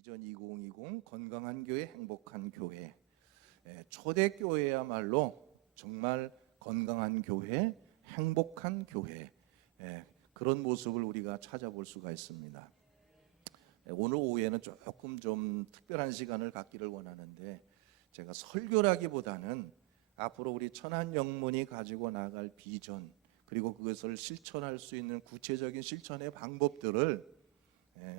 비전 2020 건강한 교회 행복한 교회. 초대교회야말로 정말 건강한 교회, 행복한 교회, 그런 모습을 우리가 찾아볼 수가 있습니다. 오늘 오후에는 조금 좀 특별한 시간을 갖기를 원하는데, 제가 설교라기보다는 앞으로 우리 천안영문이 가지고 나갈 비전, 그리고 그것을 실천할 수 있는 구체적인 실천의 방법들을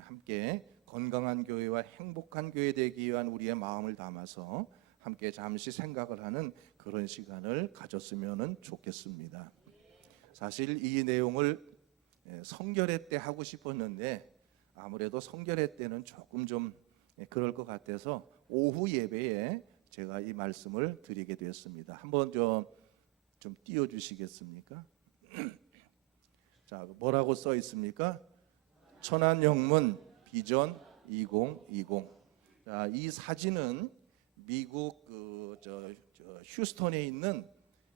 함께 건강한 교회와 행복한 교회 되기 위한 우리의 마음을 담아서 함께 잠시 생각을 하는 그런 시간을 가졌으면 좋겠습니다. 사실 이 내용을 성결회 때 하고 싶었는데 아무래도 성결회 때는 조금 좀 그럴 것 같아서 오후 예배에 제가 이 말씀을 드리게 되었습니다. 한번 좀 띄워주시겠습니까? 자, 뭐라고 써 있습니까? 천안영문 비전 2020. 자, 이 사진은 미국 휴스턴에 있는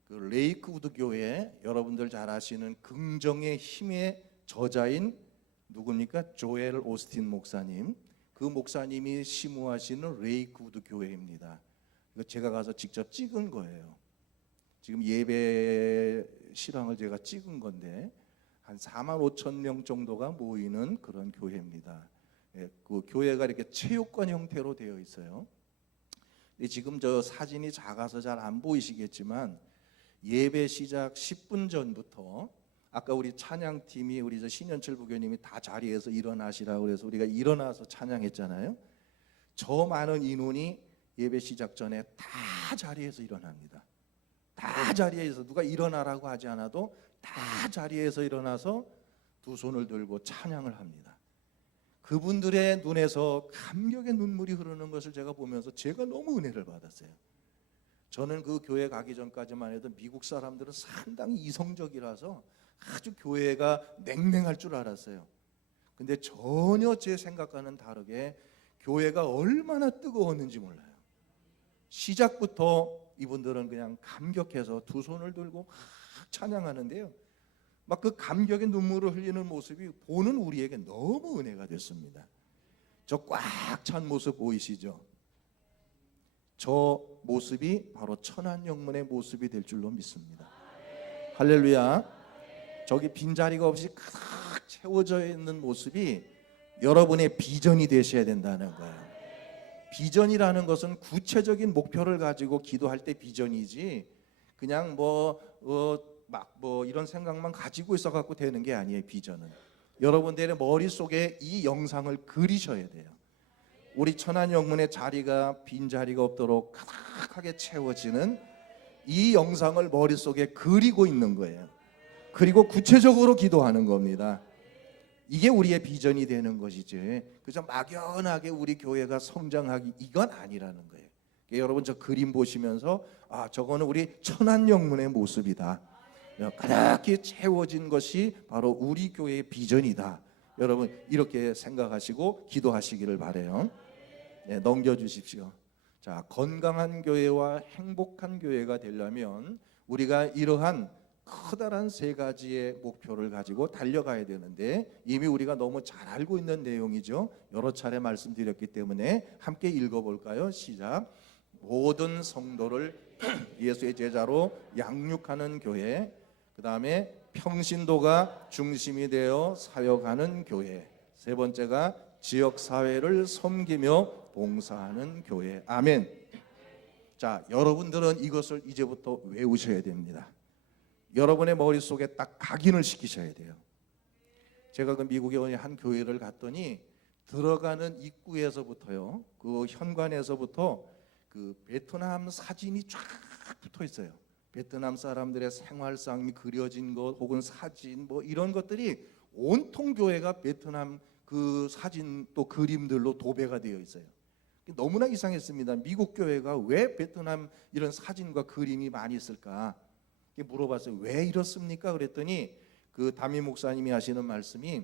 그 레이크우드 교회, 여러분들 잘 아시는 긍정의 힘의 저자인 누굽니까? 조엘 오스틴 목사님. 그 목사님이 심우하시는 레이크우드 교회입니다. 이거 제가 가서 직접 찍은 거예요. 지금 예배 실황을 제가 찍은 건데 한 4만 5천 명 정도가 모이는 그런 교회입니다. 그 교회가 이렇게 체육관 형태로 되어 있어요. 지금 저 사진이 작아서 잘 안 보이시겠지만 예배 시작 10분 전부터 아까 우리 찬양팀이 우리 저 신현철 부교님이 다 자리에서 일어나시라고 그래서 우리가 일어나서 찬양했잖아요. 저 많은 인원이 예배 시작 전에 다 자리에서 일어납니다. 다 자리에서, 누가 일어나라고 하지 않아도 다 자리에서 일어나서 두 손을 들고 찬양을 합니다. 그분들의 눈에서 감격의 눈물이 흐르는 것을 제가 보면서 제가 너무 은혜를 받았어요. 저는 그 교회 가기 전까지만 해도 미국 사람들은 상당히 이성적이라서 아주 교회가 냉랭할 줄 알았어요. 근데 전혀 제 생각과는 다르게 교회가 얼마나 뜨거웠는지 몰라요. 시작부터 이분들은 그냥 감격해서 두 손을 들고 막 찬양하는데요, 막 그 감격의 눈물을 흘리는 모습이 보는 우리에게 너무 은혜가 됐습니다. 저 꽉 찬 모습 보이시죠? 저 모습이 바로 천안영문의 모습이 될 줄로 믿습니다. 할렐루야. 저기 빈자리가 없이 가득 채워져 있는 모습이 여러분의 비전이 되셔야 된다는 거예요. 비전이라는 것은 구체적인 목표를 가지고 기도할 때 비전이지, 그냥 이런 생각만 가지고 있어 갖고 되는 게 아니에요. 비전은 여러분들의 머릿속에 이 영상을 그리셔야 돼요. 우리 천안영문의 자리가 빈자리가 없도록 가득하게 채워지는 이 영상을 머릿속에 그리고 있는 거예요. 그리고 구체적으로 기도하는 겁니다. 이게 우리의 비전이 되는 것이지, 그저 막연하게 우리 교회가 성장하기, 이건 아니라는 거예요. 여러분 저 그림 보시면서 저거는 우리 천안영문의 모습이다, 가득히 채워진 것이 바로 우리 교회의 비전이다, 여러분 이렇게 생각하시고 기도하시기를 바라요. 넘겨주십시오. 자, 건강한 교회와 행복한 교회가 되려면 우리가 이러한 커다란 세 가지의 목표를 가지고 달려가야 되는데, 이미 우리가 너무 잘 알고 있는 내용이죠. 여러 차례 말씀드렸기 때문에 함께 읽어볼까요? 시작. 모든 성도를 예수의 제자로 양육하는 교회, 그 다음에 평신도가 중심이 되어 사역하는 교회, 세 번째가 지역사회를 섬기며 봉사하는 교회. 아멘. 자, 여러분들은 이것을 이제부터 외우셔야 됩니다. 여러분의 머릿속에 딱 각인을 시키셔야 돼요. 제가 그 미국의 한 교회를 갔더니 들어가는 입구에서부터요, 그 현관에서부터 그 베트남 사진이 쫙 붙어 있어요. 베트남 사람들의 생활상이 그려진 것 혹은 사진 이런 것들이 온통 교회가 베트남 그 사진 또 그림들로 도배가 되어 있어요. 너무나 이상했습니다. 미국 교회가 왜 베트남 이런 사진과 그림이 많이 있을까 물어봤어요. 왜 이렇습니까? 그랬더니 그 담임 목사님이 하시는 말씀이,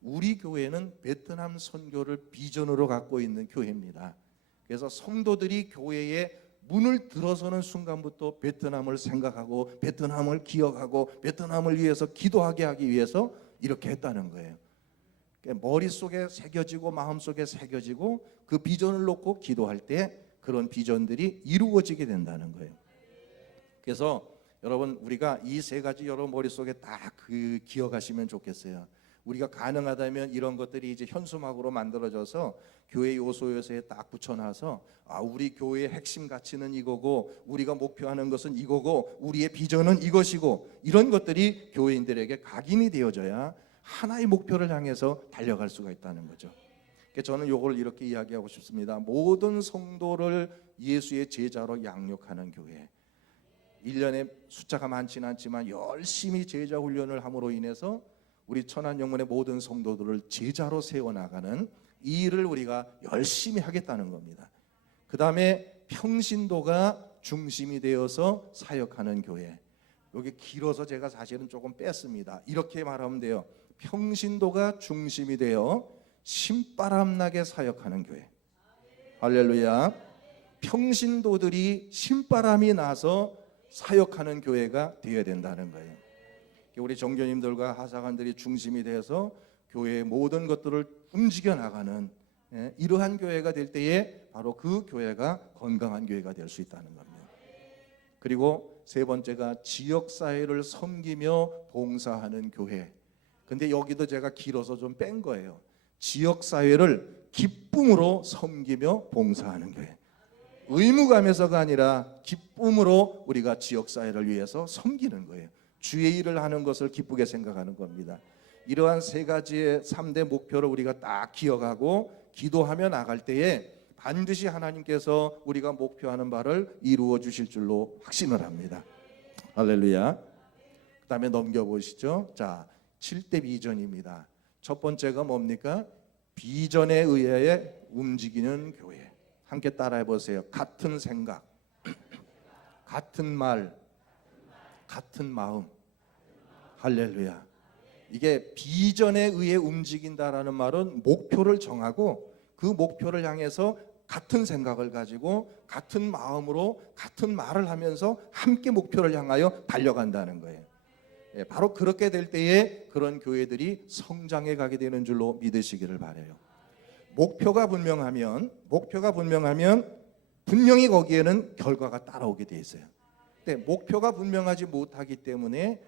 우리 교회는 베트남 선교를 비전으로 갖고 있는 교회입니다. 그래서 성도들이 교회에 문을 들어서는 순간부터 베트남을 생각하고 베트남을 기억하고 베트남을 위해서 기도하게 하기 위해서 이렇게 했다는 거예요. 머릿속에 새겨지고 마음속에 새겨지고 그 비전을 놓고 기도할 때 그런 비전들이 이루어지게 된다는 거예요. 그래서 여러분 우리가 이 세 가지 여러분 머릿속에 딱 기억하시면 좋겠어요. 우리가 가능하다면 이런 것들이 이제 현수막으로 만들어져서 교회 요소요소에 딱 붙여놔서 우리 교회의 핵심 가치는 이거고 우리가 목표하는 것은 이거고 우리의 비전은 이것이고 이런 것들이 교회인들에게 각인이 되어져야 하나의 목표를 향해서 달려갈 수가 있다는 거죠. 저는 이걸 이렇게 이야기하고 싶습니다. 모든 성도를 예수의 제자로 양육하는 교회. 1년에 숫자가 많지는 않지만 열심히 제자 훈련을 함으로 인해서 우리 천안영문의 모든 성도들을 제자로 세워나가는 이 일을 우리가 열심히 하겠다는 겁니다. 그 다음에 평신도가 중심이 되어서 사역하는 교회. 여기 길어서 제가 사실은 조금 뺐습니다. 이렇게 말하면 돼요. 평신도가 중심이 되어 신바람나게 사역하는 교회. 할렐루야. 평신도들이 신바람이 나서 사역하는 교회가 되어야 된다는 거예요. 우리 정교님들과 하사관들이 중심이 돼서 교회의 모든 것들을 움직여 나가는 이러한 교회가 될 때에 바로 그 교회가 건강한 교회가 될 수 있다는 겁니다. 그리고 세 번째가 지역사회를 섬기며 봉사하는 교회. 근데 여기도 제가 길어서 좀 뺀 거예요. 지역사회를 기쁨으로 섬기며 봉사하는 교회. 의무감에서가 아니라 기쁨으로 우리가 지역사회를 위해서 섬기는 거예요. 주의 일을 하는 것을 기쁘게 생각하는 겁니다. 이러한 세 가지의 3대 목표를 우리가 딱 기억하고 기도하며 나갈 때에 반드시 하나님께서 우리가 목표하는 바를 이루어 주실 줄로 확신을 합니다. 할렐루야. 그 다음에 넘겨보시죠. 자, 7대 비전입니다. 첫 번째가 뭡니까? 비전에 의해 움직이는 교회. 함께 따라해 보세요. 같은 생각, 같은 말, 같은 마음. 할렐루야. 이게 비전에 의해 움직인다라는 말은 목표를 정하고 그 목표를 향해서 같은 생각을 가지고 같은 마음으로 같은 말을 하면서 함께 목표를 향하여 달려간다는 거예요. 바로 그렇게 될 때에 그런 교회들이 성장해 가게 되는 줄로 믿으시기를 바라요. 목표가 분명하면 분명히 거기에는 결과가 따라오게 돼 있어요. 근데 목표가 분명하지 못하기 때문에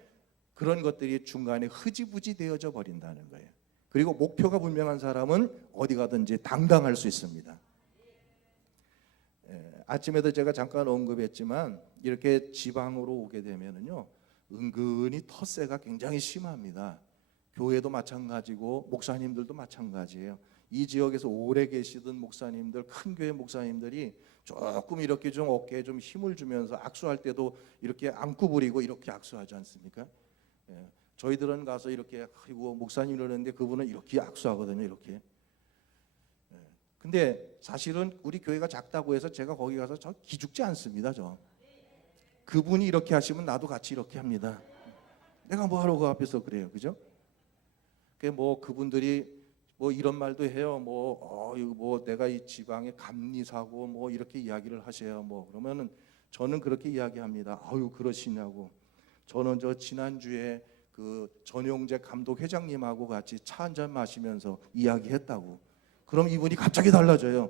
그런 것들이 중간에 흐지부지 되어져 버린다는 거예요. 그리고 목표가 분명한 사람은 어디 가든지 당당할 수 있습니다. 아침에도 제가 잠깐 언급했지만 이렇게 지방으로 오게 되면은요 은근히 텃세가 굉장히 심합니다. 교회도 마찬가지고 목사님들도 마찬가지예요. 이 지역에서 오래 계시던 목사님들, 큰 교회 목사님들이 조금 이렇게 좀 어깨에 좀 힘을 주면서 악수할 때도 이렇게 안구 부리고 이렇게 악수하지 않습니까? 저희들은 가서 이렇게 아이고 목사님 이러는데 그분은 이렇게 악수하거든요. 이렇게. 근데 사실은 우리 교회가 작다고 해서 제가 거기 가서 저 기죽지 않습니다. 그분이 이렇게 하시면 나도 같이 이렇게 합니다. 내가 뭐 하러 그 앞에서 그래요, 그죠? 뭐 그분들이 뭐 이런 말도 해요. 뭐 내가 이 지방의 감리사고 뭐 이렇게 이야기를 하세요. 뭐 그러면은 저는 그렇게 이야기합니다. 아유 그러시냐고. 저는 저 지난주에 그 전용재 감독 회장님하고 같이 차 한잔 마시면서 이야기했다고. 그럼 이분이 갑자기 달라져요.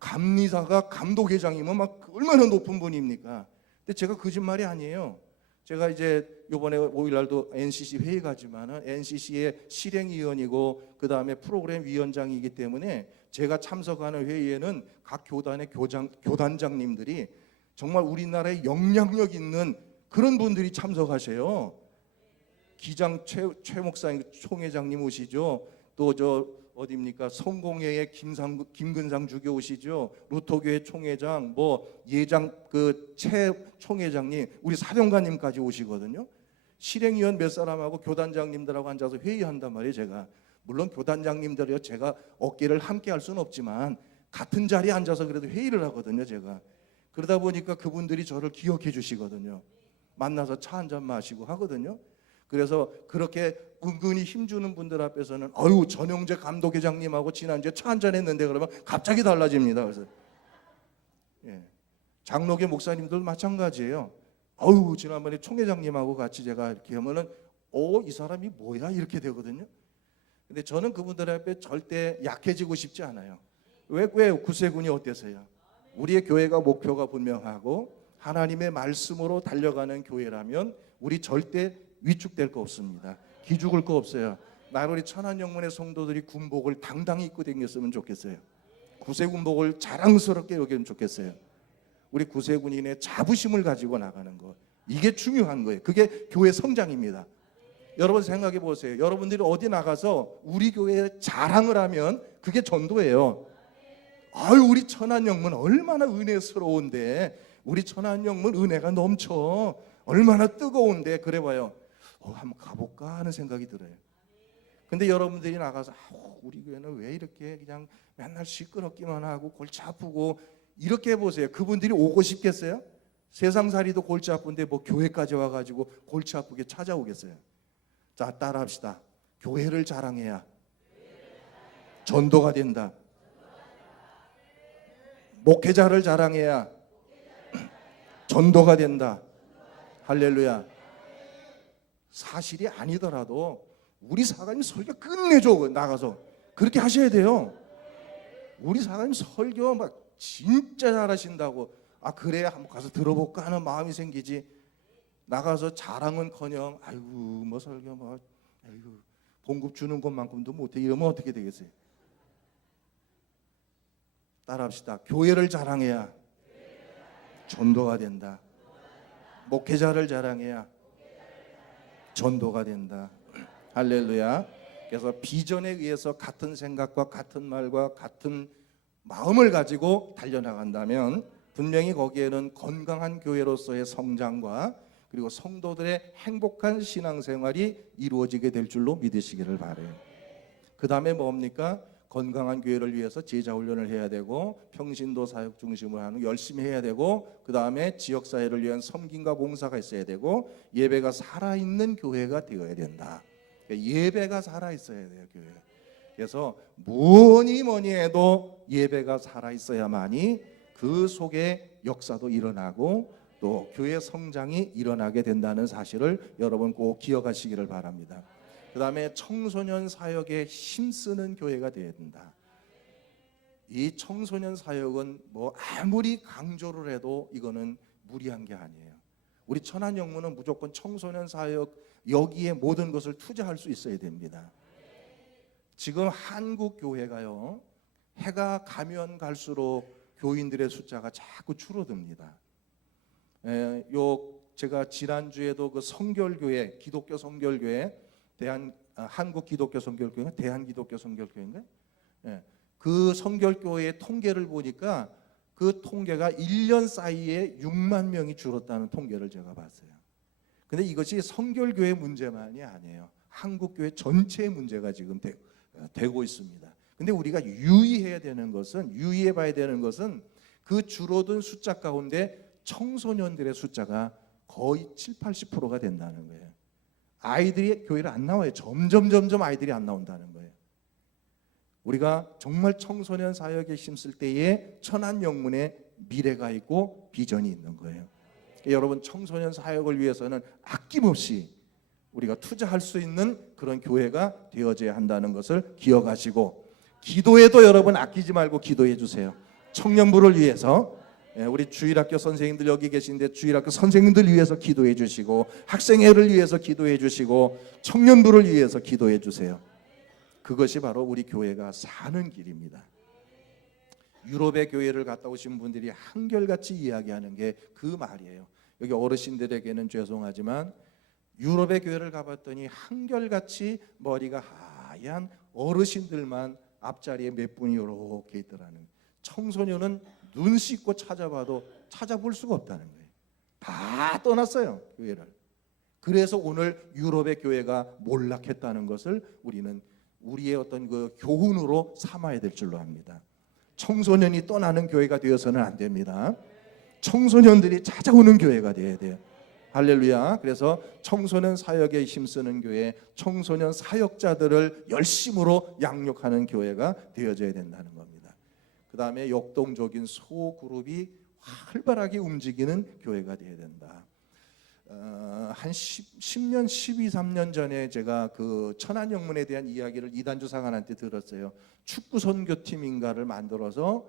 감리사가 감독 회장이면 막 얼마나 높은 분입니까? 근데 제가 거짓말이 아니에요. 제가 이제 이번에 5일날도 NCC 회의 가지만은 NCC의 실행위원이고 그 다음에 프로그램 위원장이기 때문에 제가 참석하는 회의에는 각 교단의 교단장님들이 정말 우리나라에 영향력 있는 그런 분들이 참석하세요. 기장 최 목사님 총회장님 오시죠. 또 저 어디입니까? 성공회의 김근상 주교 오시죠. 루터교회 총회장, 뭐 예장 그 최 총회장님, 우리 사령관님까지 오시거든요. 실행위원 몇 사람하고 교단장님들하고 앉아서 회의한단 말이에요. 제가 물론 교단장님들이요 제가 어깨를 함께 할 수는 없지만 같은 자리에 앉아서 그래도 회의를 하거든요. 제가 그러다 보니까 그분들이 저를 기억해 주시거든요. 만나서 차 한잔 마시고 하거든요. 그래서 그렇게 은근히 힘주는 분들 앞에서는 아유 전용재 감독회장님하고 지난주에 차 한잔 했는데 그러면 갑자기 달라집니다. 그래서 장로교 목사님들 마찬가지예요. 아유 지난번에 총회장님하고 같이 제가 이렇게 하면은 이 사람이 뭐야 이렇게 되거든요. 근데 저는 그분들 앞에 절대 약해지고 싶지 않아요. 왜 구세군이 어때서요? 우리의 교회가 목표가 분명하고 하나님의 말씀으로 달려가는 교회라면 우리 절대 위축될 거 없습니다. 기죽을 거 없어요. 난 우리 천안영문의 성도들이 군복을 당당히 입고 다녔으면 좋겠어요. 구세군복을 자랑스럽게 여기면 좋겠어요. 우리 구세군인의 자부심을 가지고 나가는 거, 이게 중요한 거예요. 그게 교회 성장입니다. 여러분 생각해 보세요. 여러분들이 어디 나가서 우리 교회에 자랑을 하면 그게 전도예요. 아유, 우리 천안영문 얼마나 은혜스러운데, 우리 천안영문 은혜가 넘쳐, 얼마나 뜨거운데, 그래봐요. 한번 가볼까 하는 생각이 들어요. 근데 여러분들이 나가서 우리 교회는 왜 이렇게 그냥 맨날 시끄럽기만 하고 골치 아프고, 이렇게 해보세요. 그분들이 오고 싶겠어요? 세상살이도 골치 아픈데 뭐 교회까지 와가지고 골치 아프게 찾아오겠어요? 자, 따라합시다. 교회를 자랑해야 전도가 된다. 목회자를 자랑해야 전도가 된다. 할렐루야. 사실이 아니더라도 우리 사관님 설교 끝내줘. 나가서 그렇게 하셔야 돼요. 우리 사관님 설교 막 진짜 잘하신다고, 그래야 한번 가서 들어볼까 하는 마음이 생기지. 나가서 자랑은커녕 아이고 뭐 설교 뭐 아이고 봉급 주는 것만큼도 못해, 이러면 어떻게 되겠어요? 따라합시다. 교회를 자랑해야 전도가 된다. 목회자를 자랑해야 전도가 된다. 할렐루야. 그래서 비전에 의해서 같은 생각과 같은 말과 같은 마음을 가지고 달려나간다면 분명히 거기에는 건강한 교회로서의 성장과 그리고 성도들의 행복한 신앙생활이 이루어지게 될 줄로 믿으시기를 바라요. 그 다음에 뭡니까? 건강한 교회를 위해서 제자훈련을 해야 되고, 평신도 사역 중심으로 하는 열심히 해야 되고, 그 다음에 지역사회를 위한 섬김과 봉사가 있어야 되고, 예배가 살아있는 교회가 되어야 된다. 예배가 살아있어야 돼요, 교회. 그래서 뭐니 해도 예배가 살아있어야만이 그 속에 역사도 일어나고 또 교회 성장이 일어나게 된다는 사실을 여러분 꼭 기억하시기를 바랍니다. 그 다음에 청소년 사역에 힘쓰는 교회가 되어야 된다. 이 청소년 사역은 뭐 아무리 강조를 해도 이거는 무리한 게 아니에요. 우리 천안영문은 무조건 청소년 사역, 여기에 모든 것을 투자할 수 있어야 됩니다. 지금 한국 교회가요, 해가 가면 갈수록 교인들의 숫자가 자꾸 줄어듭니다. 제가 지난주에도 그 성결교회, 기독교 성결교회, 한국 기독교 성결교회, 대한 기독교 성결교회인가요? 그 성결교회의 통계를 보니까 그 통계가 1년 사이에 6만 명이 줄었다는 통계를 제가 봤어요. 근데 이것이 성결교회 문제만이 아니에요. 한국교회 전체의 문제가 지금 되고 있습니다. 근데 우리가 유의해 봐야 되는 것은 그 줄어든 숫자 가운데 청소년들의 숫자가 거의 70-80%가 된다는 거예요. 아이들이 교회를 안 나와요. 점점 아이들이 안 나온다는 거예요. 우리가 정말 청소년 사역에 힘쓸 때에 천안영문의 미래가 있고 비전이 있는 거예요. 여러분, 청소년 사역을 위해서는 아낌없이 우리가 투자할 수 있는 그런 교회가 되어져야 한다는 것을 기억하시고, 기도에도 여러분 아끼지 말고 기도해 주세요. 청년부를 위해서, 우리 주일학교 선생님들 여기 계신데 주일학교 선생님들 위해서 기도해 주시고, 학생회를 위해서 기도해 주시고, 청년부를 위해서 기도해 주세요. 그것이 바로 우리 교회가 사는 길입니다. 유럽의 교회를 갔다 오신 분들이 한결같이 이야기하는 게 그 말이에요. 여기 어르신들에게는 죄송하지만 유럽의 교회를 가봤더니 한결같이 머리가 하얀 어르신들만 앞자리에 몇 분이 이렇게 있더라는. 청소년은 눈 씻고 찾아봐도 찾아볼 수가 없다는 거예요. 다 떠났어요, 교회를. 그래서 오늘 유럽의 교회가 몰락했다는 것을 우리는 우리의 어떤 그 교훈으로 삼아야 될 줄로 압니다. 청소년이 떠나는 교회가 되어서는 안 됩니다. 청소년들이 찾아오는 교회가 되어야 돼요. 할렐루야. 그래서 청소년 사역에 힘쓰는 교회, 청소년 사역자들을 열심으로 양육하는 교회가 되어져야 된다는 겁니다. 그 다음에 역동적인 소그룹이 활발하게 움직이는 교회가 되어야 된다. 한 10년, 12, 13년 전에 제가 그 천안영문에 대한 이야기를 이단주 상한한테 들었어요. 축구 선교팀인가를 만들어서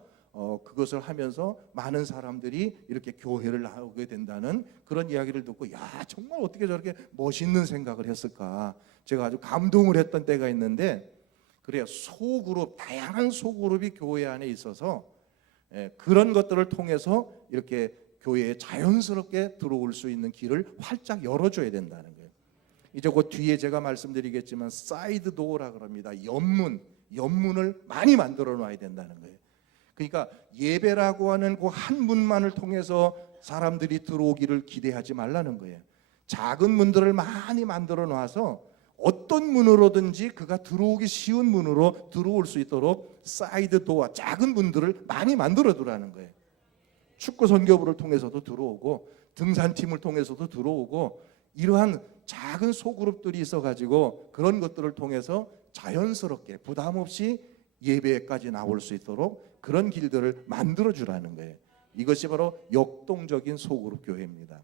그것을 하면서 많은 사람들이 이렇게 교회를 나오게 된다는 그런 이야기를 듣고, 야, 정말 어떻게 저렇게 멋있는 생각을 했을까, 제가 아주 감동을 했던 때가 있는데, 그래요. 소그룹, 다양한 소그룹이 교회 안에 있어서 그런 것들을 통해서 이렇게 교회에 자연스럽게 들어올 수 있는 길을 활짝 열어줘야 된다는 거예요. 이제 그 뒤에 제가 말씀드리겠지만 사이드 도어라 그럽니다. 연문을 많이 만들어 놔야 된다는 거예요. 그러니까 예배라고 하는 그 한 문만을 통해서 사람들이 들어오기를 기대하지 말라는 거예요. 작은 문들을 많이 만들어 놔서 어떤 문으로든지 그가 들어오기 쉬운 문으로 들어올 수 있도록 사이드 도어, 작은 문들을 많이 만들어 두라는 거예요. 축구 선교부를 통해서도 들어오고 등산팀을 통해서도 들어오고, 이러한 작은 소그룹들이 있어가지고 그런 것들을 통해서 자연스럽게 부담 없이 예배까지 나올 수 있도록 그런 길들을 만들어 주라는 거예요. 이것이 바로 역동적인 소그룹 교회입니다.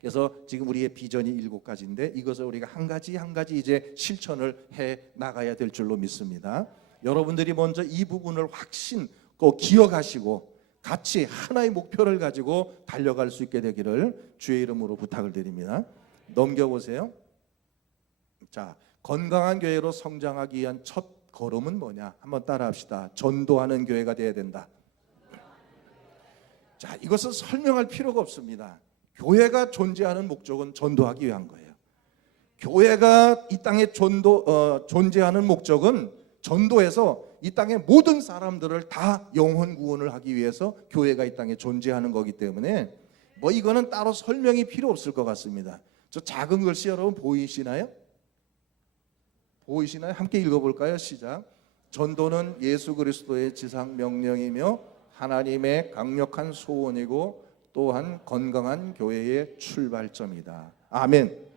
그래서 지금 우리의 비전이 7가지인데 이것을 우리가 한 가지 한 가지 이제 실천을 해 나가야 될 줄로 믿습니다. 여러분들이 먼저 이 부분을 확신 꼭 기억하시고 같이 하나의 목표를 가지고 달려갈 수 있게 되기를 주의 이름으로 부탁을 드립니다. 넘겨보세요. 자, 건강한 교회로 성장하기 위한 첫 걸음은 뭐냐? 한번 따라합시다. 전도하는 교회가 되어야 된다. 자, 이것은 설명할 필요가 없습니다. 교회가 존재하는 목적은 전도하기 위한 거예요. 교회가 이 땅에 존재하는 목적은 전도해서 이 땅의 모든 사람들을 다 영혼 구원을 하기 위해서 교회가 이 땅에 존재하는 거기 때문에 뭐 이거는 따로 설명이 필요 없을 것 같습니다. 저 작은 글씨 여러분 보이시나요? 보이시나요? 함께 읽어볼까요? 시작. 전도는 예수 그리스도의 지상 명령이며 하나님의 강력한 소원이고 또한 건강한 교회의 출발점이다. 아멘.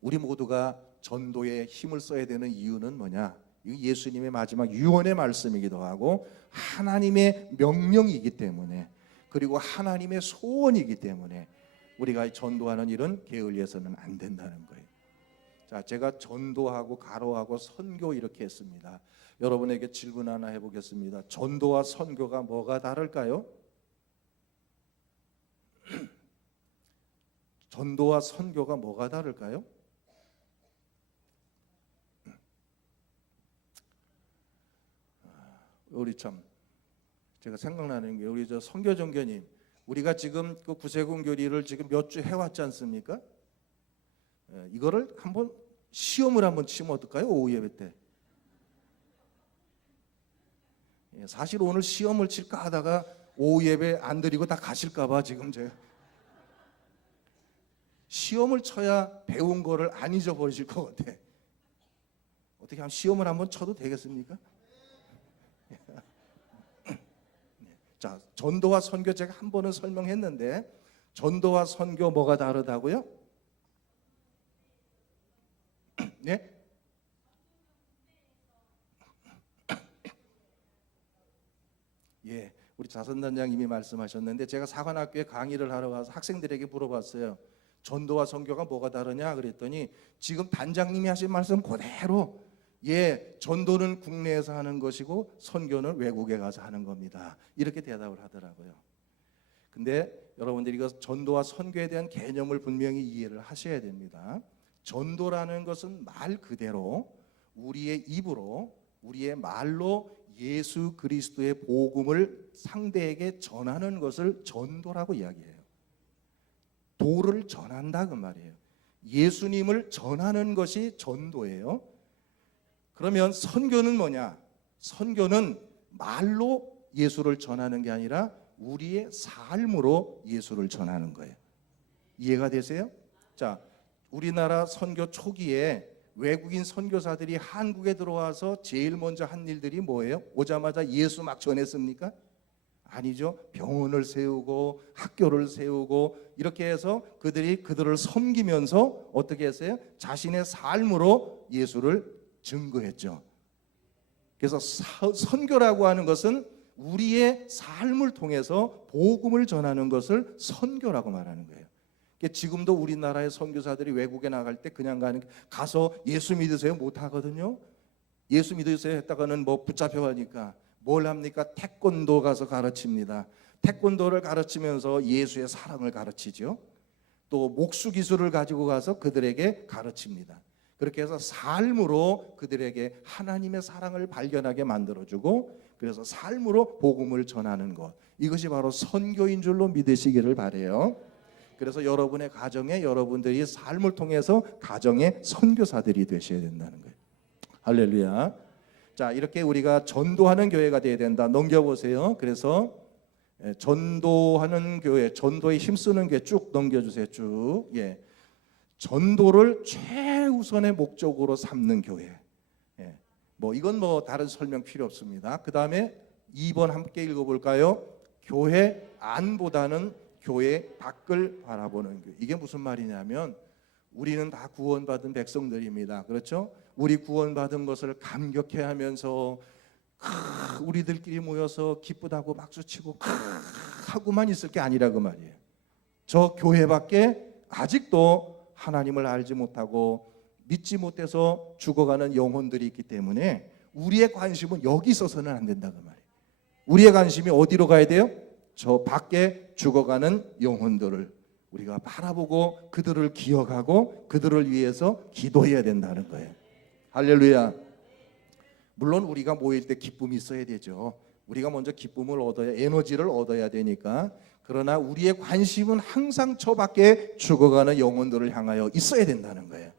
우리 모두가 전도에 힘을 써야 되는 이유는 뭐냐? 예수님의 마지막 유언의 말씀이기도 하고 하나님의 명령이기 때문에, 그리고 하나님의 소원이기 때문에 우리가 전도하는 일은 게을리해서는 안 된다는 거예요. 자, 제가 전도하고 가로하고 선교 이렇게 했습니다. 여러분에게 질문 하나 해보겠습니다. 전도와 선교가 뭐가 다를까요? 전도와 선교가 뭐가 다를까요? 우리 참 제가 생각나는 게 우리 저 선교정교님, 우리가 지금 그 구세군 교리를 지금 몇 주 해왔지 않습니까? 이거를 한번 시험을 한번 치면 어떨까요? 오후 예배 때. 사실 오늘 시험을 칠까 하다가 오후 예배 안 드리고 다 가실까봐 지금 제가 시험을 쳐야 배운 거를 안 잊어버리실 것 같아. 어떻게 하면 시험을 한번 쳐도 되겠습니까? 자, 전도와 선교 제가 한 번은 설명했는데 전도와 선교 뭐가 다르다고요? 네? 예, 우리 자선단장님이 말씀하셨는데 제가 사관학교에 강의를 하러 가서 학생들에게 물어봤어요. 전도와 선교가 뭐가 다르냐 그랬더니 지금 단장님이 하신 말씀 그대로, 예, 전도는 국내에서 하는 것이고 선교는 외국에 가서 하는 겁니다. 이렇게 대답을 하더라고요. 근데 여러분들이 이거 전도와 선교에 대한 개념을 분명히 이해를 하셔야 됩니다. 전도라는 것은 말 그대로 우리의 입으로, 우리의 말로 예수 그리스도의 복음을 상대에게 전하는 것을 전도라고 이야기해요. 도를 전한다 그 말이에요. 예수님을 전하는 것이 전도예요. 그러면 선교는 뭐냐? 선교는 말로 예수를 전하는 게 아니라 우리의 삶으로 예수를 전하는 거예요. 이해가 되세요? 자, 우리나라 선교 초기에 외국인 선교사들이 한국에 들어와서 제일 먼저 한 일들이 뭐예요? 오자마자 예수 막 전했습니까? 아니죠. 병원을 세우고 학교를 세우고 이렇게 해서 그들을 섬기면서 어떻게 했어요? 자신의 삶으로 예수를 증거했죠. 그래서 선교라고 하는 것은 우리의 삶을 통해서 복음을 전하는 것을 선교라고 말하는 거예요. 지금도 우리나라의 선교사들이 외국에 나갈 때 그냥 가서 예수 믿으세요 못 하거든요. 예수 믿으세요 했다가는 뭐 붙잡혀가니까 뭘 합니까? 태권도 가서 가르칩니다. 태권도를 가르치면서 예수의 사랑을 가르치죠. 또 목수 기술을 가지고 가서 그들에게 가르칩니다. 그렇게 해서 삶으로 그들에게 하나님의 사랑을 발견하게 만들어주고, 그래서 삶으로 복음을 전하는 것, 이것이 바로 선교인 줄로 믿으시기를 바라요. 그래서 여러분의 가정에 여러분들이 삶을 통해서 가정의 선교사들이 되셔야 된다는 거예요. 할렐루야. 자, 이렇게 우리가 전도하는 교회가 되어야 된다. 넘겨보세요. 그래서 전도하는 교회, 전도에 힘쓰는 교회 쭉 넘겨주세요. 쭉. 예. 전도를 최우선의 목적으로 삼는 교회. 예. 뭐 이건 뭐 다른 설명 필요 없습니다. 그 다음에 2번 함께 읽어볼까요? 교회 안보다는 교회 밖을 바라보는 교회. 이게 무슨 말이냐면 우리는 다 구원받은 백성들입니다. 그렇죠? 우리 구원받은 것을 감격해하면서 우리들끼리 모여서 기쁘다고 박수치고 하고만 있을 게 아니라 그 말이에요. 저 교회밖에 아직도 하나님을 알지 못하고 믿지 못해서 죽어가는 영혼들이 있기 때문에 우리의 관심은 여기 있어서는 안 된다 그 말이에요. 우리의 관심이 어디로 가야 돼요? 저 밖에 죽어가는 영혼들을 우리가 바라보고 그들을 기억하고 그들을 위해서 기도해야 된다는 거예요. 할렐루야. 물론 우리가 모일 때 기쁨이 있어야 되죠. 우리가 먼저 기쁨을 얻어야, 에너지를 얻어야 되니까. 그러나 우리의 관심은 항상 저 밖에 죽어가는 영혼들을 향하여 있어야 된다는 거예요.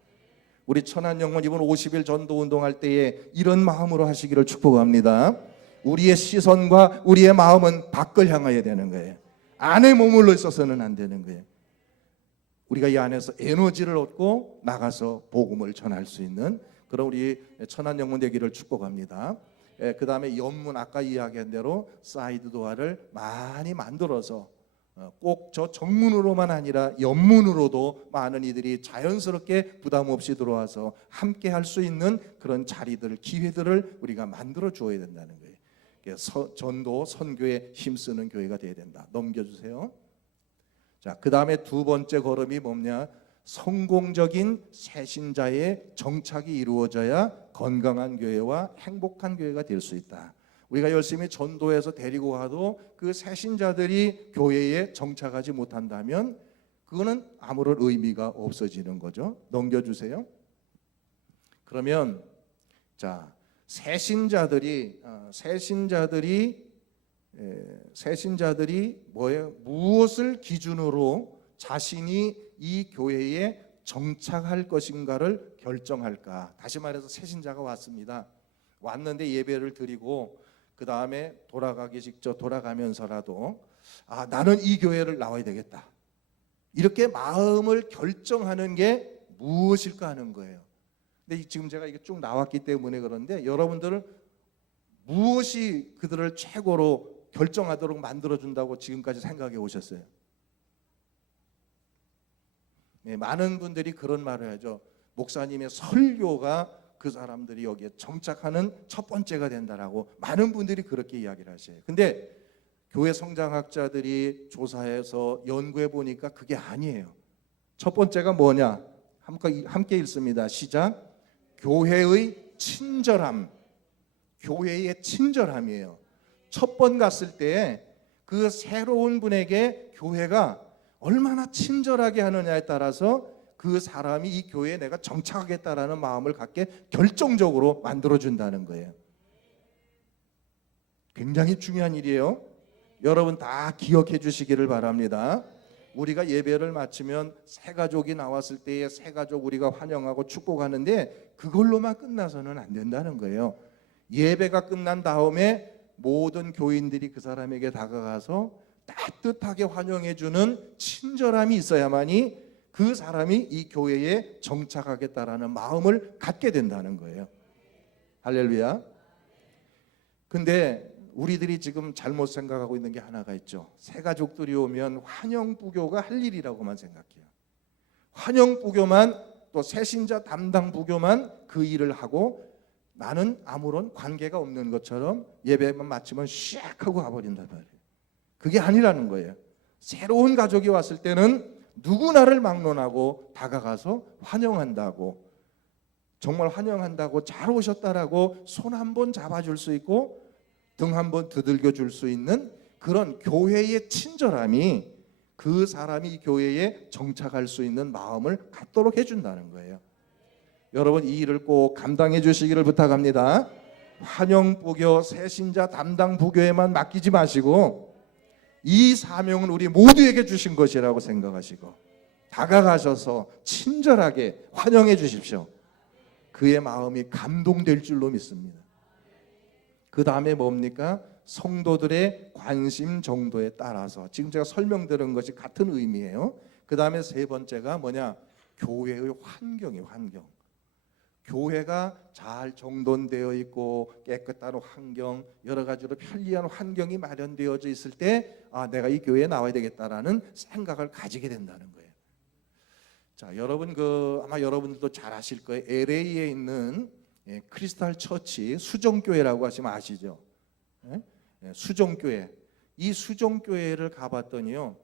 우리 천안영문 이번 50일 전도 운동할 때에 이런 마음으로 하시기를 축복합니다. 우리의 시선과 우리의 마음은 밖을 향하여야 되는 거예요. 안에 머물러 있어서는 안 되는 거예요. 우리가 이 안에서 에너지를 얻고 나가서 복음을 전할 수 있는 그런 우리 천안영문 되기를 축복합니다. 그 다음에 연문, 아까 이야기한 대로 사이드 도어를 많이 만들어서 꼭 저 정문으로만 아니라 연문으로도 많은 이들이 자연스럽게 부담 없이 들어와서 함께 할 수 있는 그런 자리들, 기회들을 우리가 만들어 주어야 된다는 거예요. 전도, 선교에 힘쓰는 교회가 되어야 된다. 넘겨주세요. 자, 그 다음에 두 번째 걸음이 뭐냐? 성공적인 새신자의 정착이 이루어져야 건강한 교회와 행복한 교회가 될 수 있다. 우리가 열심히 전도해서 데리고 가도 그 새신자들이 교회에 정착하지 못한다면 그거는 아무런 의미가 없어지는 거죠. 넘겨주세요. 그러면 자, 새신자들이 뭐예요? 무엇을 기준으로 자신이 이 교회에 정착할 것인가를 결정할까? 다시 말해서 새신자가 왔습니다. 왔는데 예배를 드리고 그 다음에 돌아가기 직전 돌아가면서라도 나는 이 교회를 나와야 되겠다. 이렇게 마음을 결정하는 게 무엇일까 하는 거예요. 근데 지금 제가 이게 쭉 나왔기 때문에 그런데 여러분들은 무엇이 그들을 최고로 결정하도록 만들어준다고 지금까지 생각해 오셨어요? 네, 많은 분들이 그런 말을 하죠. 목사님의 설교가 그 사람들이 여기에 정착하는 첫 번째가 된다라고 많은 분들이 그렇게 이야기를 하셔요. 근데 교회 성장학자들이 조사해서 연구해 보니까 그게 아니에요. 첫 번째가 뭐냐? 함께 읽습니다. 시작. 교회의 친절함. 교회의 친절함이에요. 첫 번 갔을 때 그 새로운 분에게 교회가 얼마나 친절하게 하느냐에 따라서 그 사람이 이 교회에 내가 정착하겠다라는 마음을 갖게 결정적으로 만들어준다는 거예요. 굉장히 중요한 일이에요. 여러분 다 기억해 주시기를 바랍니다. 우리가 예배를 마치면 새 가족이 나왔을 때에 새 가족 우리가 환영하고 축복하는데 그걸로만 끝나서는 안 된다는 거예요. 예배가 끝난 다음에 모든 교인들이 그 사람에게 다가가서 따뜻하게 환영해 주는 친절함이 있어야만이 그 사람이 이 교회에 정착하겠다라는 마음을 갖게 된다는 거예요. 할렐루야. 근데 우리들이 지금 잘못 생각하고 있는 게 하나가 있죠. 새 가족들이 오면 환영부교가 할 일이라고만 생각해요. 환영부교만, 또 새신자 담당 부교만 그 일을 하고 나는 아무런 관계가 없는 것처럼 예배만 마치면 샥 하고 가버린단 말이에요. 그게 아니라는 거예요. 새로운 가족이 왔을 때는 누구나를 막론하고 다가가서 환영한다고, 정말 환영한다고, 잘 오셨다라고 손 한번 잡아줄 수 있고 등 한번 두들겨 줄 수 있는 그런 교회의 친절함이 그 사람이 이 교회에 정착할 수 있는 마음을 갖도록 해준다는 거예요. 여러분, 이 일을 꼭 감당해 주시기를 부탁합니다. 환영부교, 새신자 담당 부교에만 맡기지 마시고 이 사명은 우리 모두에게 주신 것이라고 생각하시고 다가가셔서 친절하게 환영해 주십시오. 그의 마음이 감동될 줄로 믿습니다. 그 다음에 뭡니까? 성도들의 관심 정도에 따라서, 지금 제가 설명드린 것이 같은 의미예요. 그 다음에 세 번째가 뭐냐? 교회의 환경이에요. 환경. 교회가 잘 정돈되어 있고 깨끗한 환경, 여러 가지로 편리한 환경이 마련되어져 있을 때 내가 이 교회에 나와야 되겠다라는 생각을 가지게 된다는 거예요. 자, 여러분 아마 여러분들도 잘 아실 거예요. LA에 있는 크리스탈 처치 수정교회라고 하시면 아시죠? 수정교회. 이 수정교회를 가봤더니요,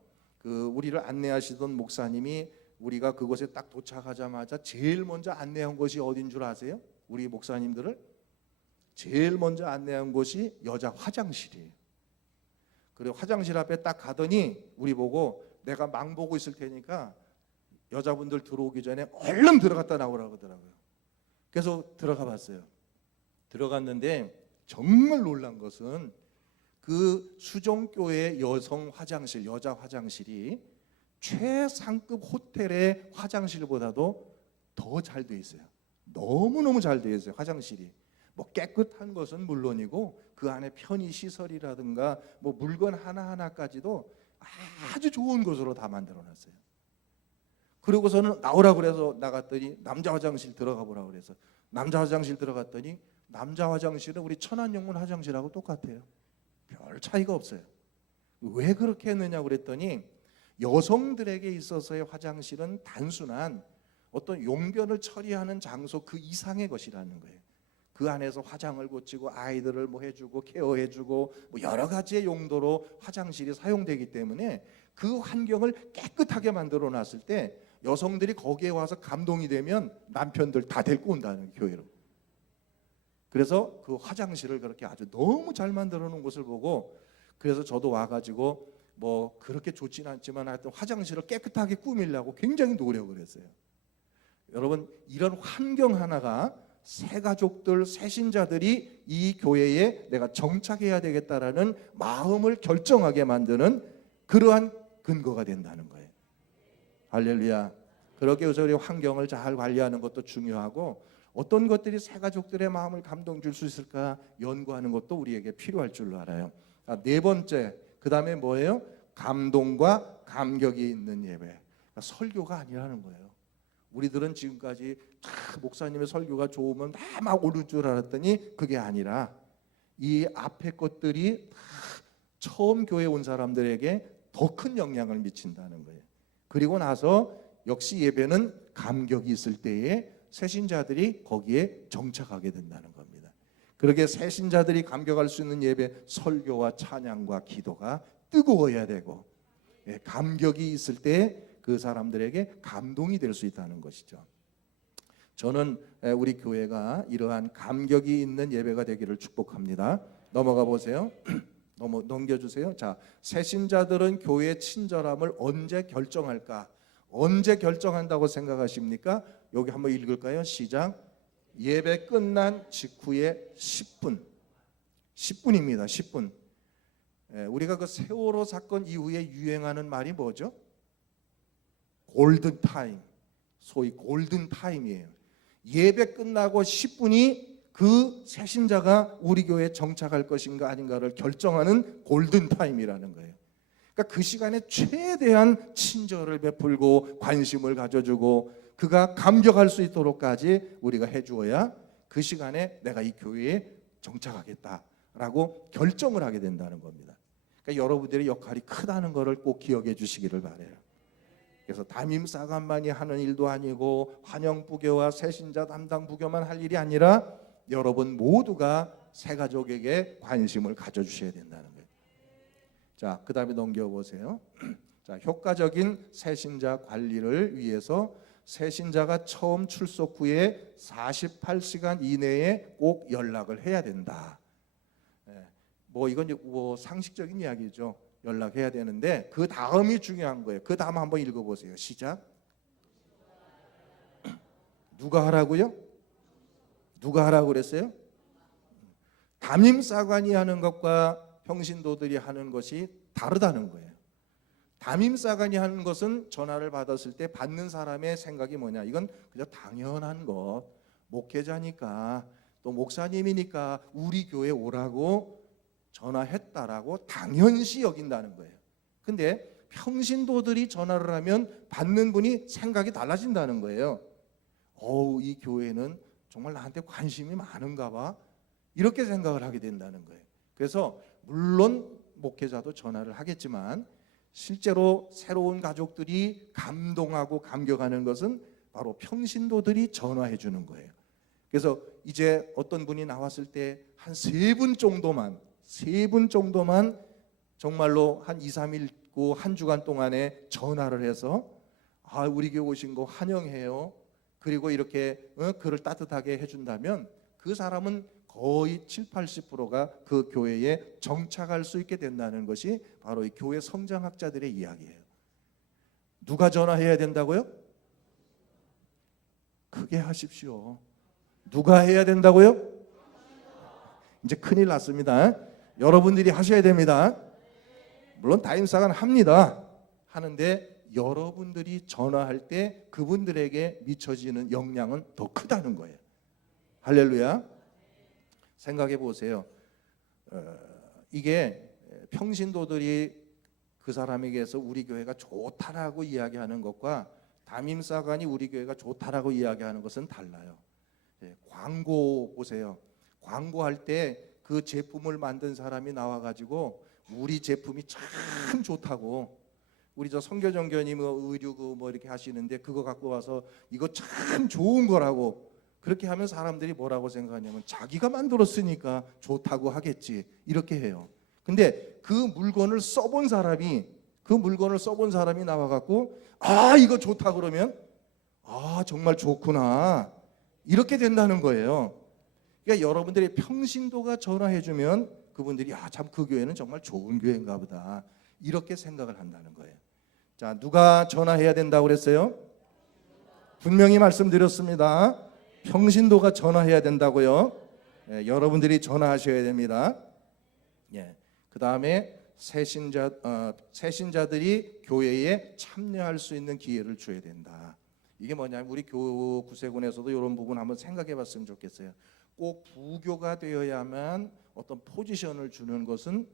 우리를 안내하시던 목사님이 우리가 그곳에 딱 도착하자마자 제일 먼저 안내한 곳이 어딘 줄 아세요? 우리 목사님들을 제일 먼저 안내한 곳이 여자 화장실이에요. 그리고 화장실 앞에 딱 가더니 우리 보고 내가 망 보고 있을 테니까 여자분들 들어오기 전에 얼른 들어갔다 나오라고 하더라고요. 그래서 들어가 봤어요. 들어갔는데 정말 놀란 것은 그 수정교회 여성 화장실, 여자 화장실이 최상급 호텔의 화장실보다도 더 잘 돼 있어요. 너무너무 잘 돼 있어요. 화장실이 뭐 깨끗한 것은 물론이고 그 안에 편의 시설이라든가 뭐 물건 하나하나까지도 아주 좋은 것으로 다 만들어 놨어요. 그리고서는 나오라고 그래서 나갔더니 남자 화장실 들어가 보라고 그래서 남자 화장실 들어갔더니 남자 화장실은 우리 천안영문 화장실하고 똑같아요. 별 차이가 없어요. 왜 그렇게 했느냐 그랬더니 여성들에게 있어서의 화장실은 단순한 어떤 용변을 처리하는 장소 그 이상의 것이라는 거예요. 그 안에서 화장을 고치고 아이들을 뭐 해주고 케어해주고 뭐 여러 가지의 용도로 화장실이 사용되기 때문에 그 환경을 깨끗하게 만들어 놨을 때 여성들이 거기에 와서 감동이 되면 남편들 다 데리고 온다는 교회로. 그래서 그 화장실을 그렇게 아주 너무 잘 만들어 놓은 곳을 보고, 그래서 저도 와가지고 뭐 그렇게 좋지는 않지만 하여튼 화장실을 깨끗하게 꾸미려고 굉장히 노력을 했어요. 여러분, 이런 환경 하나가 새 가족들, 새 신자들이 이 교회에 내가 정착해야 되겠다라는 마음을 결정하게 만드는 그러한 근거가 된다는 거예요. 할렐루야. 그렇게 해서 우리 환경을 잘 관리하는 것도 중요하고, 어떤 것들이 새 가족들의 마음을 감동 줄 수 있을까 연구하는 것도 우리에게 필요할 줄로 알아요. 네 번째, 그 다음에 뭐예요? 감동과 감격이 있는 예배. 그러니까 설교가 아니라는 거예요. 우리들은 지금까지 목사님의 설교가 좋으면 다 막 오를 줄 알았더니 그게 아니라 이 앞에 것들이 처음 교회 온 사람들에게 더 큰 영향을 미친다는 거예요. 그리고 나서 역시 예배는 감격이 있을 때에 새신자들이 거기에 정착하게 된다는 겁니다. 그렇게 새신자들이 감격할 수 있는 예배, 설교와 찬양과 기도가 뜨거워야 되고, 감격이 있을 때 그 사람들에게 감동이 될 수 있다는 것이죠. 저는 우리 교회가 이러한 감격이 있는 예배가 되기를 축복합니다. 넘어가 보세요. 넘겨주세요. 자, 새신자들은 교회의 친절함을 언제 결정할까? 언제 결정한다고 생각하십니까? 여기 한번 읽을까요? 시작. 예배 끝난 직후에 10분. 10분입니다. 10분. 우리가 그 세월호 사건 이후에 유행하는 말이 뭐죠? 골든 타임. 소위 골든 타임이에요. 예배 끝나고 10분이 그 새신자가 우리 교회에 정착할 것인가 아닌가를 결정하는 골든 타임이라는 거예요. 그러니까 그 시간에 최대한 친절을 베풀고 관심을 가져주고 그가 감격할 수 있도록까지 우리가 해주어야 그 시간에 내가 이 교회에 정착하겠다라고 결정을 하게 된다는 겁니다. 그러니까 여러분들의 역할이 크다는 것을 꼭 기억해 주시기를 바라요. 그래서 담임사관만이 하는 일도 아니고 환영부교와 새신자 담당 부교만 할 일이 아니라 여러분 모두가 새가족에게 관심을 가져주셔야 된다는 거예요. 자, 그 다음에 넘겨보세요. 자, 효과적인 새신자 관리를 위해서 새신자가 처음 출석 후에 48시간 이내에 꼭 연락을 해야 된다. 뭐 이건 뭐 상식적인 이야기죠. 연락해야 되는데 그 다음이 중요한 거예요. 그 다음 한번 읽어보세요. 시작. 누가 하라고요? 누가 하라고 그랬어요? 담임사관이 하는 것과 평신도들이 하는 것이 다르다는 거예요. 담임사관이 하는 것은 전화를 받았을 때 받는 사람의 생각이 뭐냐, 이건 그냥 당연한 것, 목회자니까 또 목사님이니까 우리 교회 오라고 전화했다라고 당연시 여긴다는 거예요. 근데 평신도들이 전화를 하면 받는 분이 생각이 달라진다는 거예요. 이 교회는 정말 나한테 관심이 많은가 봐, 이렇게 생각을 하게 된다는 거예요. 그래서 물론 목회자도 전화를 하겠지만 실제로 새로운 가족들이 감동하고 감격하는 것은 바로 평신도들이 전화해 주는 거예요. 그래서 이제 어떤 분이 나왔을 때 한 세 분 정도만 정말로 한 2, 3일 있고 한 주간 동안에 전화를 해서 우리 교회 오신 거 환영해요. 그리고 이렇게 그를 따뜻하게 해준다면 그 사람은 거의 7, 80%가 그 교회에 정착할 수 있게 된다는 것이 바로 이 교회 성장학자들의 이야기예요. 누가 전화해야 된다고요? 크게 하십시오. 누가 해야 된다고요? 이제 큰일 났습니다. 여러분들이 하셔야 됩니다. 물론 담임사관 합니다. 하는데 여러분들이 전화할 때 그분들에게 미쳐지는 영향은 더 크다는 거예요. 할렐루야. 생각해 보세요. 이게 평신도들이 그 사람에게서 우리 교회가 좋다라고 이야기하는 것과 담임사관이 우리 교회가 좋다라고 이야기하는 것은 달라요. 광고 보세요. 광고할 때 그 제품을 만든 사람이 나와가지고 우리 제품이 참 좋다고, 우리 저 성교정교님 의류 뭐 이렇게 하시는데 그거 갖고 와서 이거 참 좋은 거라고 그렇게 하면 사람들이 뭐라고 생각하냐면 자기가 만들었으니까 좋다고 하겠지, 이렇게 해요. 근데 그 물건을 써본 사람이 나와갖고 이거 좋다 그러면 정말 좋구나, 이렇게 된다는 거예요. 그러니까 여러분들이 평신도가 전화해주면 그분들이 참 그 교회는 정말 좋은 교회인가 보다, 이렇게 생각을 한다는 거예요. 자, 누가 전화해야 된다고 그랬어요? 분명히 말씀드렸습니다. 평신도가 전화해야 된다고요. 여러분들이 전화하셔야 됩니다. 그 다음에 새신자들이 교회에 참여할 수 있는 기회를 줘야 된다. 이게 뭐냐면 우리 구세군에서도 이런 부분 한번 생각해 봤으면 좋겠어요. 꼭 부교가 되어야만 어떤 포지션을 주는 것은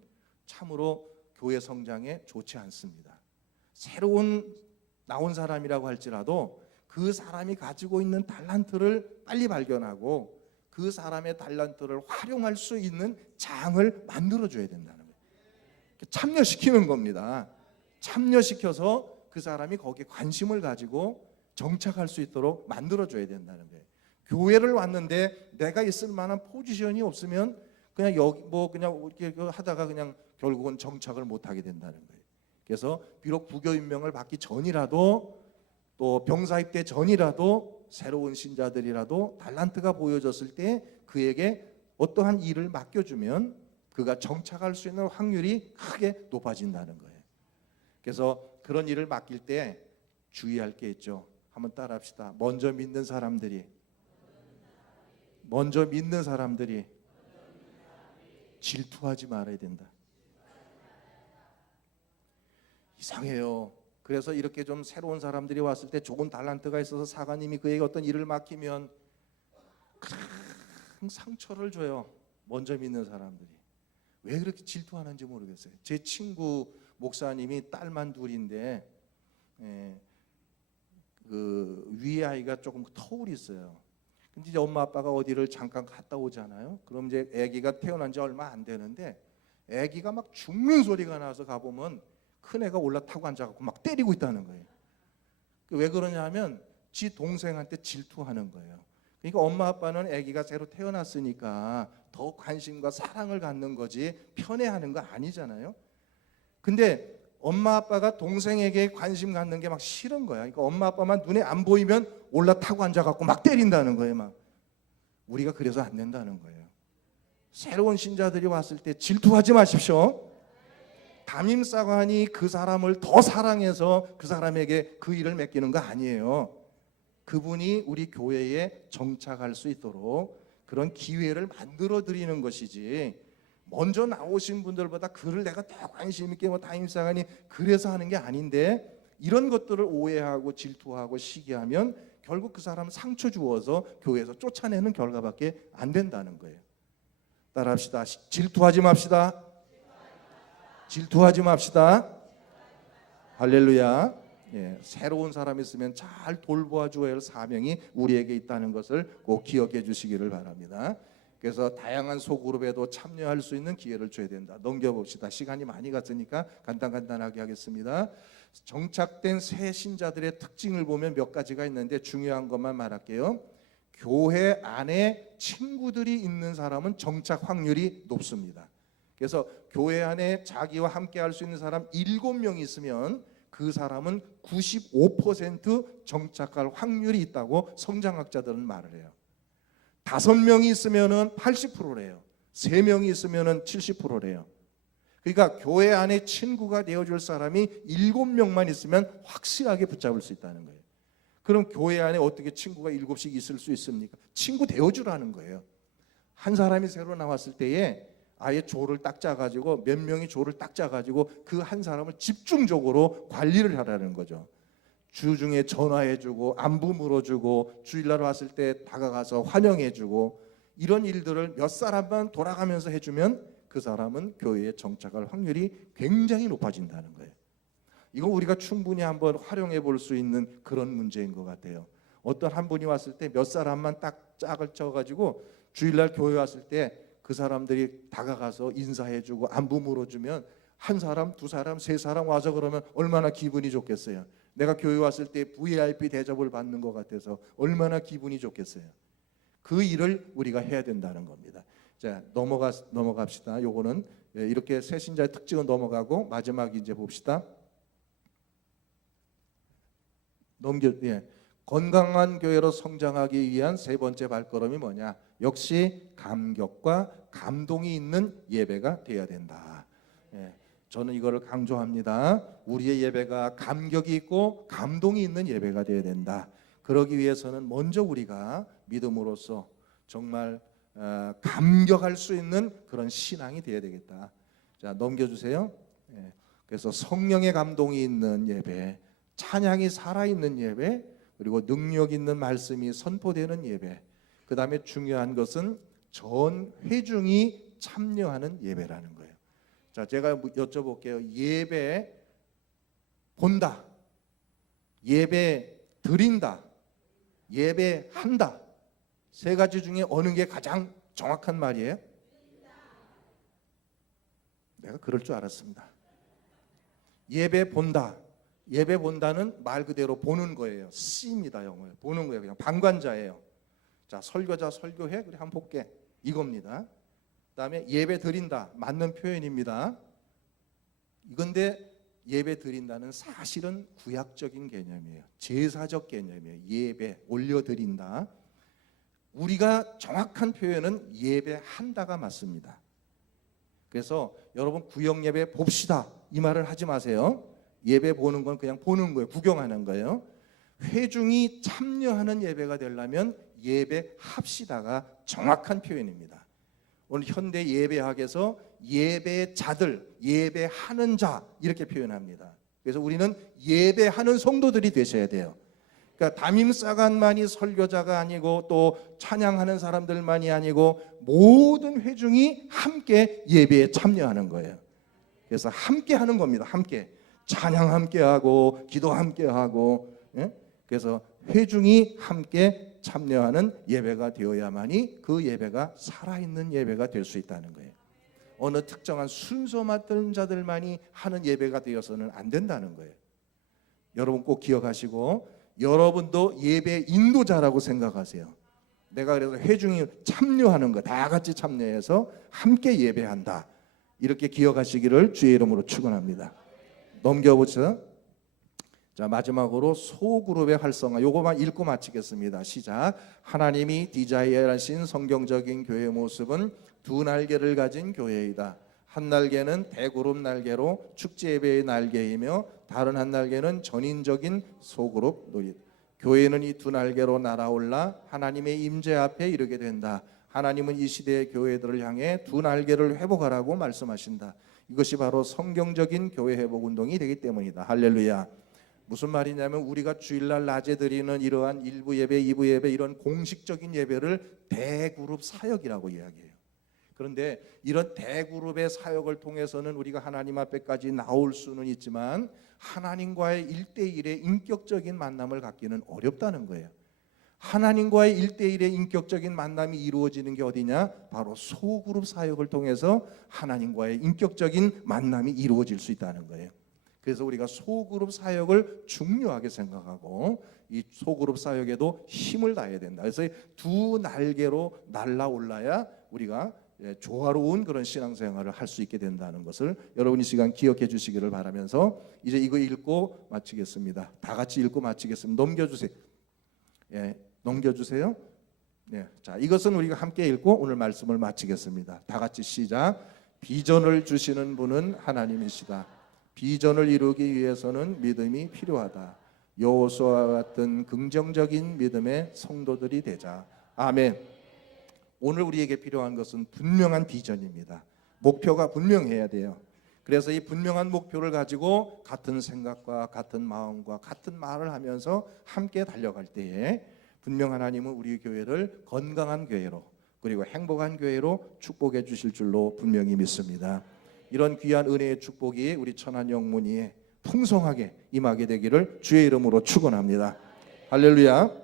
참으로 교회 성장에 좋지 않습니다. 새로운 나온 사람이라고 할지라도 그 사람이 가지고 있는 달란트를 빨리 발견하고 그 사람의 달란트를 활용할 수 있는 장을 만들어줘야 된다는 거예요. 참여시키는 겁니다. 참여시켜서 그 사람이 거기에 관심을 가지고 정착할 수 있도록 만들어줘야 된다는 거예요. 교회를 왔는데 내가 있을 만한 포지션이 없으면 그냥 여기 그냥 이렇게 하다가 그냥 결국은 정착을 못하게 된다는 거예요. 그래서 비록 부교 임명을 받기 전이라도 또 병사입 때 전이라도 새로운 신자들이라도 달란트가 보여졌을 때 그에게 어떠한 일을 맡겨주면 그가 정착할 수 있는 확률이 크게 높아진다는 거예요. 그래서 그런 일을 맡길 때 주의할 게 있죠. 한번 따라합시다. 먼저 믿는 사람들이 질투하지 말아야 된다. 이상해요. 그래서 이렇게 좀 새로운 사람들이 왔을 때 좋은 달란트가 있어서 사관님이 그에게 어떤 일을 맡기면 큰 상처를 줘요. 먼저 믿는 사람들이. 왜 그렇게 질투하는지 모르겠어요. 제 친구 목사님이 딸만 둘인데 그 위에 아이가 조금 터울이 있어요. 근데 이제 엄마 아빠가 어디를 잠깐 갔다 오잖아요. 그럼 이제 아기가 태어난 지 얼마 안 되는데 아기가 막 죽는 소리가 나서 가보면 큰 애가 올라타고 앉아갖고 막 때리고 있다는 거예요. 왜 그러냐면 지 동생한테 질투하는 거예요. 그러니까 엄마 아빠는 아기가 새로 태어났으니까 더 관심과 사랑을 갖는 거지 편애하는 거 아니잖아요. 근데 엄마 아빠가 동생에게 관심 갖는 게 막 싫은 거야. 그러니까 엄마 아빠만 눈에 안 보이면 올라타고 앉아갖고 막 때린다는 거예요. 막 우리가 그래서 안 된다는 거예요. 새로운 신자들이 왔을 때 질투하지 마십시오. 담임사관이 그 사람을 더 사랑해서 그 사람에게 그 일을 맡기는 거 아니에요. 그분이 우리 교회에 정착할 수 있도록 그런 기회를 만들어 드리는 것이지, 먼저 나오신 분들보다 그를 내가 더 관심 있게 담임사관이 그래서 하는 게 아닌데, 이런 것들을 오해하고 질투하고 시기하면 결국 그 사람 상처 주어서 교회에서 쫓아내는 결과밖에 안 된다는 거예요. 따라합시다. 질투하지 맙시다. 질투하지 맙시다. 할렐루야. 예, 새로운 사람이 있으면 잘 돌보아 주어야 할 사명이 우리에게 있다는 것을 꼭 기억해 주시기를 바랍니다. 그래서 다양한 소그룹에도 참여할 수 있는 기회를 줘야 된다. 넘겨봅시다. 시간이 많이 갔으니까 간단하게 하겠습니다. 정착된 새 신자들의 특징을 보면 몇 가지가 있는데 중요한 것만 말할게요. 교회 안에 친구들이 있는 사람은 정착 확률이 높습니다. 그래서 교회 안에 자기와 함께 할 수 있는 사람 7명이 있으면 그 사람은 95% 정착할 확률이 있다고 성장학자들은 말을 해요. 5명이 있으면은 80%래요. 3명이 있으면은 70%래요. 그러니까 교회 안에 친구가 되어줄 사람이 7명만 있으면 확실하게 붙잡을 수 있다는 거예요. 그럼 교회 안에 어떻게 친구가 7씩 있을 수 있습니까? 친구 되어주라는 거예요. 한 사람이 새로 나왔을 때에 아예 조를 딱 짜가지고, 몇 명이 조를 딱 짜가지고 그 한 사람을 집중적으로 관리를 하라는 거죠. 주중에 전화해주고 안부 물어주고 주일날 왔을 때 다가가서 환영해주고, 이런 일들을 몇 사람만 돌아가면서 해주면 그 사람은 교회에 정착할 확률이 굉장히 높아진다는 거예요. 이거 우리가 충분히 한번 활용해 볼 수 있는 그런 문제인 것 같아요. 어떤 한 분이 왔을 때 몇 사람만 딱 짝을 쪄가지고 주일날 교회 왔을 때 그 사람들이 다가가서 인사해주고 안부 물어주면 한 사람, 두 사람, 세 사람 와서 그러면 얼마나 기분이 좋겠어요. 내가 교회 왔을 때 VIP 대접을 받는 것 같아서 얼마나 기분이 좋겠어요. 그 일을 우리가 해야 된다는 겁니다. 자, 넘어갑시다. 요거는 이렇게 새 신자의 특징은 넘어가고 마지막 이제 봅시다. 건강한 교회로 성장하기 위한 세 번째 발걸음이 뭐냐? 역시 감격과 감동이 있는 예배가 되어야 된다. 저는 이거를 강조합니다. 우리의 예배가 감격이 있고 감동이 있는 예배가 되어야 된다. 그러기 위해서는 먼저 우리가 믿음으로써 정말 감격할 수 있는 그런 신앙이 되어야 되겠다. 자, 넘겨주세요. 그래서 성령의 감동이 있는 예배, 찬양이 살아있는 예배, 그리고 능력 있는 말씀이 선포되는 예배, 그 다음에 중요한 것은 전 회중이 참여하는 예배라는 거예요. 자, 제가 여쭤볼게요. 예배 본다, 예배 드린다, 예배한다, 세 가지 중에 어느 게 가장 정확한 말이에요? 내가 그럴 줄 알았습니다. 예배 본다. 예배 본다는 말 그대로 보는 거예요. C입니다. 영어에 보는 거예요. 그냥 방관자예요. 자, 설교자 설교해? 그래, 한번 볼게. 이겁니다. 그다음에 예배 드린다. 맞는 표현입니다. 이건데 예배 드린다는 사실은 구약적인 개념이에요. 제사적 개념이에요. 예배 올려드린다. 우리가 정확한 표현은 예배한다가 맞습니다. 그래서 여러분 구역 예배 봅시다 이 말을 하지 마세요. 예배 보는 건 그냥 보는 거예요. 구경하는 거예요. 회중이 참여하는 예배가 되려면 예배합시다가 정확한 표현입니다. 오늘 현대 예배학에서 예배자들, 예배하는 자 이렇게 표현합니다. 그래서 우리는 예배하는 성도들이 되셔야 돼요. 그러니까 담임사관만이 설교자가 아니고 또 찬양하는 사람들만이 아니고 모든 회중이 함께 예배에 참여하는 거예요. 그래서 함께 하는 겁니다. 함께 찬양 함께 하고 기도 함께 하고, 그래서 회중이 함께 참여하는 예배가 되어야만이 그 예배가 살아있는 예배가 될 수 있다는 거예요. 어느 특정한 순서 맡은 자들만이 하는 예배가 되어서는 안 된다는 거예요. 여러분 꼭 기억하시고, 여러분도 예배 인도자라고 생각하세요. 내가 그래서 회중이 참여하는 거 다 같이 참여해서 함께 예배한다, 이렇게 기억하시기를 주의 이름으로 축원합니다. 넘겨보죠. 자, 마지막으로 소그룹의 활성화, 요거만 읽고 마치겠습니다. 시작. 하나님이 디자이어하신 성경적인 교회의 모습은 두 날개를 가진 교회이다. 한 날개는 대그룹 날개로 축제 예배의 날개이며 다른 한 날개는 전인적인 소그룹 놀이. 교회는 이 두 날개로 날아올라 하나님의 임재 앞에 이르게 된다. 하나님은 이 시대의 교회들을 향해 두 날개를 회복하라고 말씀하신다. 이것이 바로 성경적인 교회 회복 운동이 되기 때문이다. 할렐루야. 무슨 말이냐면 우리가 주일날 낮에 드리는 이러한 1부 예배, 2부 예배 이런 공식적인 예배를 대그룹 사역이라고 이야기해요. 그런데 이런 대그룹의 사역을 통해서는 우리가 하나님 앞에까지 나올 수는 있지만 하나님과의 1대1의 인격적인 만남을 갖기는 어렵다는 거예요. 하나님과의 1대1의 인격적인 만남이 이루어지는 게 어디냐? 바로 소그룹 사역을 통해서 하나님과의 인격적인 만남이 이루어질 수 있다는 거예요. 그래서 우리가 소그룹 사역을 중요하게 생각하고 이 소그룹 사역에도 힘을 다해야 된다. 그래서 두 날개로 날아올라야 우리가 조화로운 그런 신앙생활을 할 수 있게 된다는 것을 여러분 이 시간 기억해 주시기를 바라면서 이제 이거 읽고 마치겠습니다. 다 같이 읽고 마치겠습니다. 넘겨주세요. 넘겨주세요. 자, 이것은 우리가 함께 읽고 오늘 말씀을 마치겠습니다. 다 같이 시작. 비전을 주시는 분은 하나님이시다. 비전을 이루기 위해서는 믿음이 필요하다. 여호수아와 같은 긍정적인 믿음의 성도들이 되자. 아멘. 오늘 우리에게 필요한 것은 분명한 비전입니다. 목표가 분명해야 돼요. 그래서 이 분명한 목표를 가지고 같은 생각과 같은 마음과 같은 말을 하면서 함께 달려갈 때에 분명 하나님은 우리 교회를 건강한 교회로 그리고 행복한 교회로 축복해 주실 줄로 분명히 믿습니다. 이런 귀한 은혜의 축복이 우리 천안영문이에 풍성하게 임하게 되기를 주의 이름으로 축원합니다. 할렐루야.